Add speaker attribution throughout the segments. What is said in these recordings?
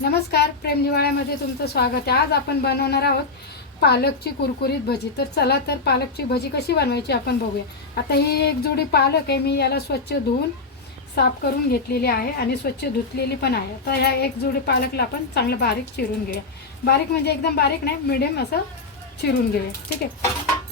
Speaker 1: नमस्कार प्रेम निवाळ्यामध्ये तुमचं स्वागत आहे. आज आपण बनवणार आहोत पालकची कुरकुरीत भजी. तर चला तर पालकची भजी कशी बनवायची आपण बघूया. आता ही एक जोडी पालक आहे. मी याला स्वच्छ धुवून साफ करून घेतलेली आहे आणि स्वच्छ धुतलेली पण आहे. तर ह्या एक जोडी पालकला आपण चांगलं बारीक चिरून घेऊया. बारीक म्हणजे एकदम बारीक नाही मिडियम असं चिरून घेऊया. ठीक आहे?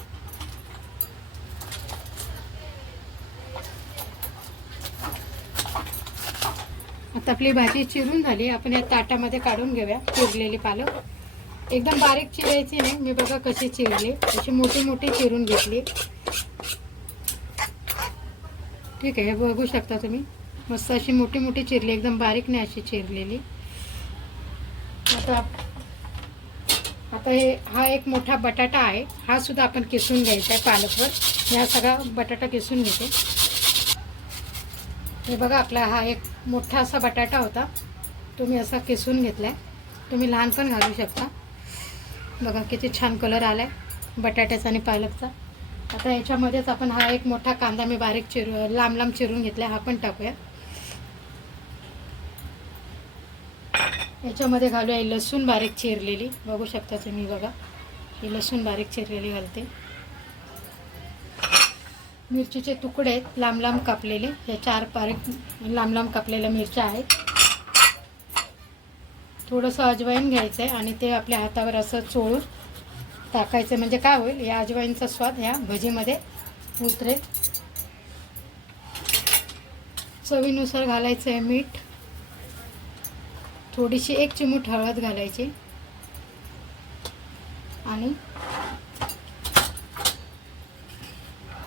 Speaker 1: आता आपली भाजी चिरून झाली. आपण या ताटामध्ये काढून घेऊया चिरलेली पालक एकदम बारीक चिरायची नाही. मी बघा कशी चिरली. अशी मोठी मोठी चिरून घेतली. ठीक आहे हे बघू शकता तुम्ही. मस्त अशी मोठी मोठी चिरली. एकदम बारीक नाही अशी चिरलेली. आता आता हे हा एक मोठा बटाटा आहे. हा सुद्धा आपण किसून घ्यायचा आहे पालकवर. हा सगळा बटाटा किसून घेते. हे बघा आपला हा एक मोठा असा बटाटा होता. तो मी असा किसून घेतला आहे तुम्ही लहान पण घालू शकता. बघा किती छान कलर आला आहे बटाट्याचा आणि पालकचा. आता याच्यामध्येच आपण हा एक मोठा कांदा मी बारीक चिरू लांब लांब चिरून घेतला हा पण टाकूया. याच्यामध्ये घालूया लसूण बारीक चिरलेली. बघू शकता तुम्ही बघा. ही लसूण बारीक चिरलेली घालते. मिरचीचे तुकडे आहेत लांब लांब कापलेले. हे चार बारीक लांब लांब कापलेल्या मिरच्या आहेत. थोडंसं अजवाईन घ्यायचं आहे आणि ते आपल्या हातावर असं चोळून टाकायचं म्हणजे काय होईल या अजवाईनचा स्वाद ह्या भजीमध्ये उतरेल. चवीनुसार घालायचं आहे मीठ. थोडीशी एक चिमूट हळद घालायची. आणि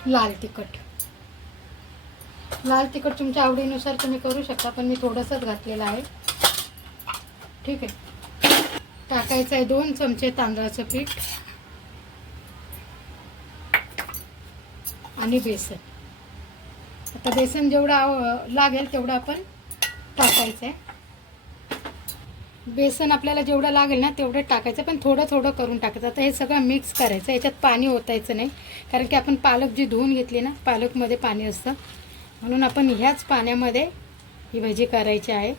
Speaker 1: लाल तिखट. लाल तिखट तुमच्या आवडीनुसार तुम्ही करू शकता पण मी थोडंसंच घातलेलं आहे. ठीक आहे. टाकायचं आहे दोन चमचे तांदळाचं पीठ आणि बेसन. आता बेसन जेवढं आव- लागेल तेवढं आपण टाकायचं आहे. बेसन आपल्याला जेवढं लागेल ना तेवढं टाकायचं पण थोडं थोडं करून टाकायचं. आता हे सगळं मिक्स करायचं याच्यात पाणी ओतायचं नाही. कारण की आपण पालक जी धुवून घेतली ना पालकमध्ये पाणी असतं. म्हणून आपण ह्याच पाण्यामध्ये ही भाजी करायची आहे.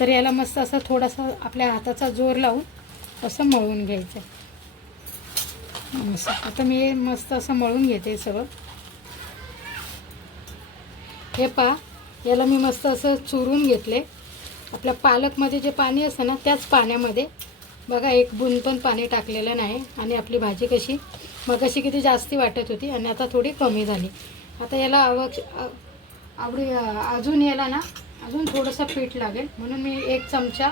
Speaker 1: तर याला मस्त असं थोडासा आपल्या हाताचा जोर लावून असं मळून घ्यायचं. असं आता मी हे मस्त असं मळून घेते सगळं. हे पहा याला मी मस्त असं चुरून घेतले. आपल्या पालकमध्ये जे पाणी असतं ना त्याच पाण्यामध्ये बघा एक बुंद पण पाणी टाकलेलं नाही आणि आपली भाजी कशी मग अशी किती जास्ती वाटत होती आणि आता थोडी कमी झाली. आता याला आवक आवडी अजून याला ना अजून थोडंसं पीठ लागेल. म्हणून मी एक चमचा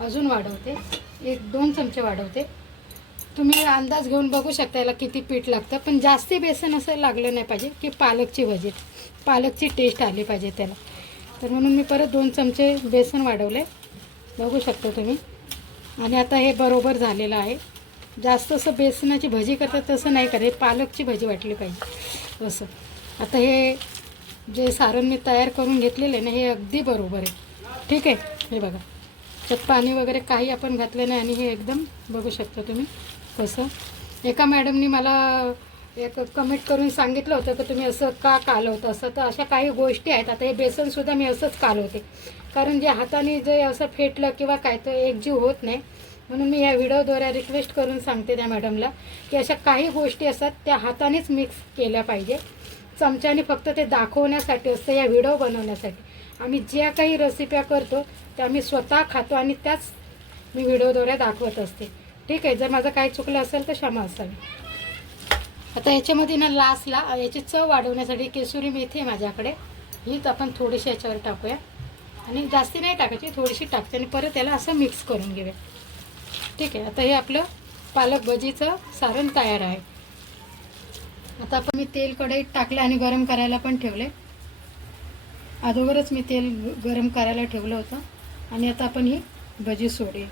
Speaker 1: अजून वाढवते. एक दोन चमचे वाढवते. तुम्ही अंदाज घेऊन बघू शकता याला किती पीठ लागतं. पण जास्ती बेसन असं लागलं नाही पाहिजे की पालकची भजी पालकची टेस्ट आली पाहिजे त्याला. तर म्हणून मी परत दोन चमचे बेसन वाढवले. बघू शकता तुम्ही. आणि आता हे बरोबर झालेलं आहे. जास्त असं बेसनाची भजी करतात तसं नाही करे पालकची भजी वाटली पाहिजे. असं. आता हे जे सारण मी तयार करून घेतलेलं आहे ना हे अगदी बरोबर आहे. ठीक आहे? हे बघा. त्यात पाणी वगैरे काही आपण घातलं नाही आणि हे एकदम बघू शकता तुम्ही कसं. एका मॅडमनी मला एक कमेंट करून सांगितलं होतं की तुम्ही असं का कालवतं? असं तर अशा काही गोष्टी आहेत. आता हे बेसनसुद्धा मी असंच कालवते. कारण जे हाताने जे असं फेटलं किंवा काय तर एकजीव होत नाही. म्हणून मी या व्हिडिओद्वारे रिक्वेस्ट करून सांगते त्या मॅडमला की अशा काही गोष्टी असतात त्या हातानेच मिक्स केल्या पाहिजे. चमच्याने फक्त ते दाखवण्यासाठी असतं या व्हिडिओ बनवण्यासाठी. आम्ही ज्या काही रेसिप्या करतो त्या मी स्वतः खातो आणि त्याच मी व्हिडिओद्वारे दाखवत असते. ठीक आहे? जर माझं काही चुकलं असेल तर क्षमा असावी. आता याच्यामध्ये ना लास्टला याची चव वाढवण्यासाठी केसुरी मेथी आहे माझ्याकडे. हीच आपण थोडीशी याच्यावर टाकूया. आणि जास्ती नाही टाकायची थोडीशी टाकते आणि परत याला असं मिक्स करून घेऊया. ठीक आहे आता हे आपलं पालक भजीचं सारण तयार आहे. आता आपण मी तेल कढईत टाकलं आणि गरम करायला पण ठेवले अगोदरच मी तेल गरम करायला ठेवलं होतं. आणि आता आपण ही भजी सोडूया.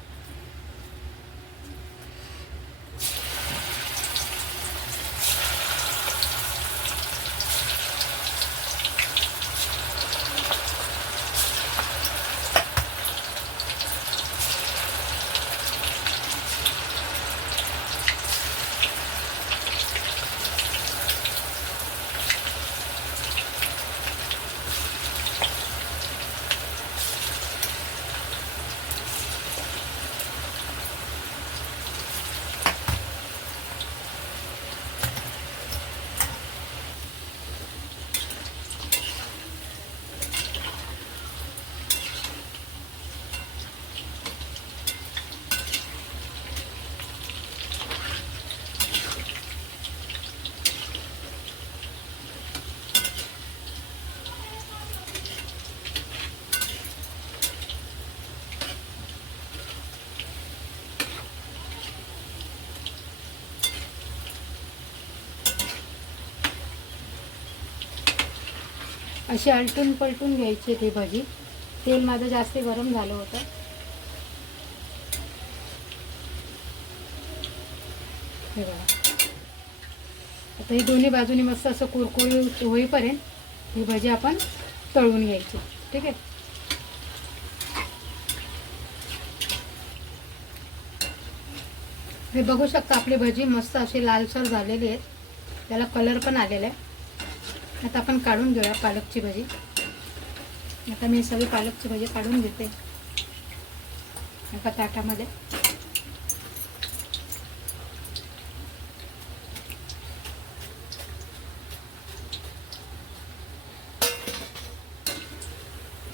Speaker 1: अशी आलटून पलटून घ्यायची ती भाजी. तेल माझं जास्त गरम झालं होतं. हे बघा. आता ही दोन्ही बाजूनी मस्त असं कुरकुरी होईपर्यंत ही भाजी आपण तळून घ्यायची. ठीक आहे? हे बघू शकता आपली भजी मस्त अशी लालसर झालेली आहे. त्याला कलर पण आलेला आहे. आता आपण काढून घेऊया पालकची भाजी. आता मी सगळी पालकची भाजी काढून घेते. एका ताटामध्ये.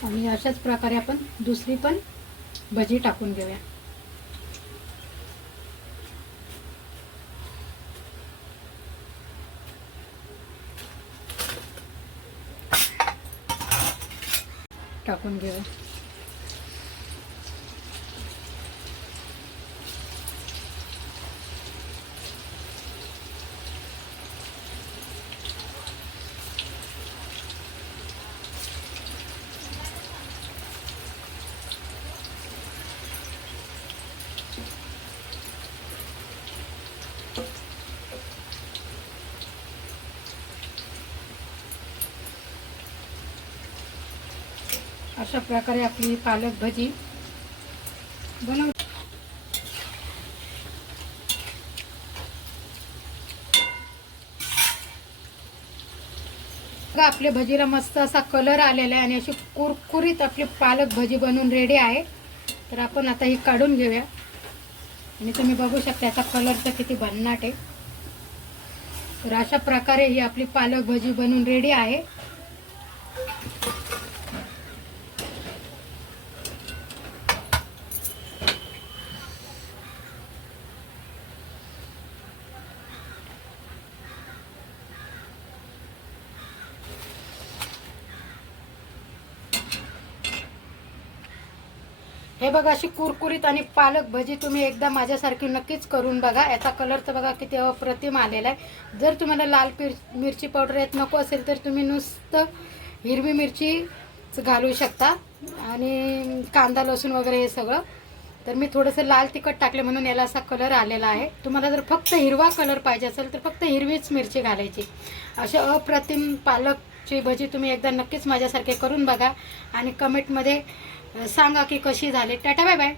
Speaker 1: आणि अशाच प्रकारे आपण दुसरी पण भजी टाकून घेऊया. टाकून घेऊ. अशा प्रकारे आपली पालक भजी बनव आपल्या भजीला मस्त असा कलर आलेला आहे आणि अशी कुरकुरीत आपली पालक भजी बनवून रेडी आहे. तर आपण आता ही काढून घेऊया. आणि तुम्ही बघू शकता याचा कलरचा किती भन्नाट आहे. तर अशा प्रकारे ही आपली पालक भजी बनवून रेडी आहे. हे बघा अशी कुरकुरीत आणि पालक भजी तुम्ही एकदा माझ्यासारखी नक्कीच करून बघा. याचा कलर तर बघा किती अप्रतिम आलेला आहे. जर तुम्हाला लाल पिर मिरची पावडर येत नको असेल तर तुम्ही नुसतं हिरवी मिरची घालू शकता. आणि कांदा लसूण वगैरे हे सगळं. तर मी थोडंसं लाल तिखट टाकले म्हणून याला असा कलर आलेला आहे. तुम्हाला जर फक्त हिरवा कलर पाहिजे असेल तर फक्त हिरवीच मिरची घालायची. अशा अप्रतिम पालकची भजी तुम्ही एकदा नक्कीच माझ्यासारखे करून बघा. आणि कमेंटमध्ये सांगा की कशी झाली. Tata bye bye